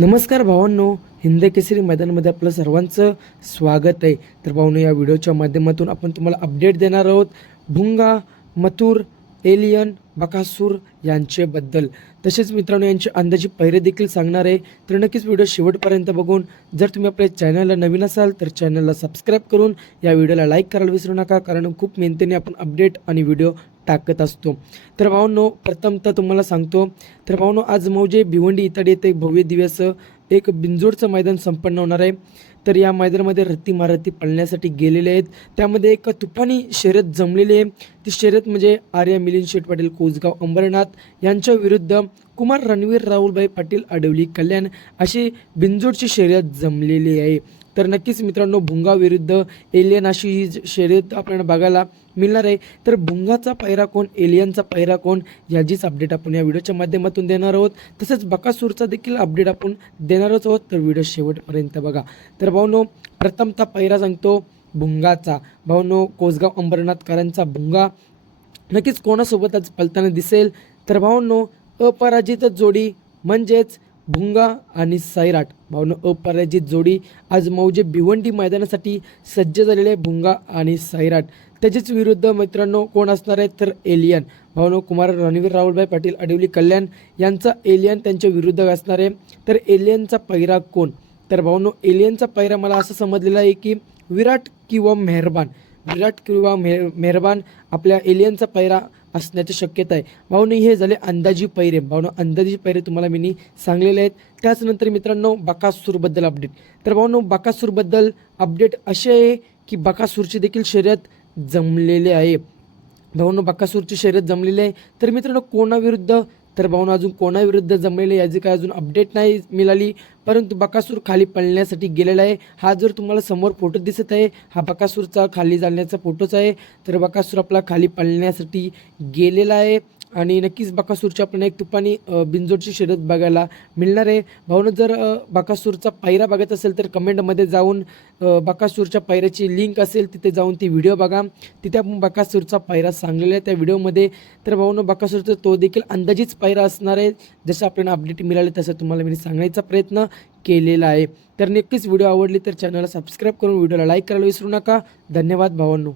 नमस्कार भावांनो, हिंद केसरी मैदानामध्ये आपलं सर्वांचं स्वागत आहे. तर भावांनो, या व्हिडिओच्या माध्यमातून आपण तुम्हाला अपडेट देणार आहोत भुंगा, मथुर, एलियन, बकासूर यांच्याबद्दल. तसेच मित्रांनो, यांचे अंदाजे पहिरे देखील सांगणार आहे. तर नक्कीच व्हिडिओ शेवटपर्यंत बघून जर तुम्ही आपल्या चॅनलला नवीन असाल तर चॅनलला सबस्क्राईब करून या व्हिडिओला लाईक करायला विसरू नका, कारण खूप मेहनतीने आपण अपडेट आणि व्हिडिओ टाकत असतो. तर भावांनो, प्रथमतः तुम्हाला सांगतो, तर भावांनो, आज मौजे भिवंडी इत्यादी येथे भव्य दिवस एक बिंजोडचं मैदान संपन्न होणार आहे. तर या मैदानामध्ये रत्ती महारथी पळण्यासाठी गेलेले आहेत. त्यामध्ये एक तुफानी शर्यत जमलेली आहे. ती शर्यत म्हणजे आर्या मिलिंद शेठ पाटील कोसगाव अंबरनाथ यांच्या विरुद्ध कुमार रणवीर राहुलभाई पाटील आडवली कल्याण अशी बिंजोडची शर्यत जमलेली आहे. तर नक्कीच मित्रांनो, भुंगा विरुद्ध एलियन अशी ही शर्यत आपल्याला बघायला मिळणार आहे. तर भुंगाचा पैरा कोण, एलियनचा पैरा कोण, याचीच अपडेट आपण या व्हिडिओच्या माध्यमातून देणार आहोत. तसंच बकासूरचा देखील अपडेट आपण देणारच आहोत. तर व्हिडिओ शेवटपर्यंत बघा. तर भाऊनो, प्रथमतः पैरा सांगतो भुंगाचा. भाऊनो, कोसगाव अंबरनाथकरांचा भुंगा नक्कीच कोणासोबत आज पलताना दिसेल. तर भाऊनो, अपराजित जोडी म्हणजेच भुंगा आणि सैराट. भावनो, अपराजित जोडी आज मौजे भिवंडी मैदानासाठी सज्ज झालेले भुंगा आणि सैराट. त्याच्याच विरुद्ध मित्रांनो कोण असणार आहे, तर एलियन. भावनो, कुमार रणवीर राहुलभाई पाटील आडवली कल्याण यांचा एलियन त्यांच्या विरुद्ध असणार आहे. तर एलियनचा पैरा कोण, तर भावनो, एलियनचा पैरा मला असं समजलेला आहे की विराट किंवा मेहरबान. विराट किंवा मेहरबान आपल्या एलियनचा पैरा असण्याची शक्यता आहे. भावनो, हे झाले अंदाजी पैरे. भावनो, अंदाजी पैरे तुम्हाला मी सांगलेले आहेत. त्याचनंतर मित्रांनो, बकासूरबद्दल अपडेट. तर भावनो, बकासूरबद्दल अपडेट असे आहे की बकासूरची देखील शर्यत जमलेले आहे. भावनो, बकासूरची शर्यत जमलेली आहे. तर मित्रांनो, कोणाविरुद्ध, तर भावनो अजून कोणाविरुद्ध जमलेले याची काय अजून अपडेट नाही मिळाली. परंतु बकासूर खाली पळण्यासाठी गेलेला आहे. हा जर तुम्हाला समोर फोटो दिसत आहे, हा बकासूरचा खाली जाण्याचा फोटोच आहे. तर बकासूर आपला खाली पळण्यासाठी गेलेला आहे आणि नक्कीच बकासूरची आपण एक तुपानी बिंजोडची शर्यत बघायला मिळणार आहे. भावनो, जर बकासूरचा पैरा बघत असेल तर कमेंटमध्ये जाऊन बकासूरच्या पैऱ्याची लिंक असेल तिथे जाऊन ती व्हिडिओ बघा. तिथे आपण बकासूरचा पैरा सांगलेला आहे त्या व्हिडिओमध्ये. तर भावनो, बकासूरचा तो देखील अंदाजीच पैरा असणार आहे. जसं आपल्याला अपडेट मिळाले तसं तुम्हाला मी सांगण्याचा प्रयत्न केलेला आहे. तर नक्कीच व्हिडिओ आवडली तर चॅनलला सबस्क्राईब करून व्हिडिओला लाईक करायला विसरू नका. धन्यवाद भावांनो.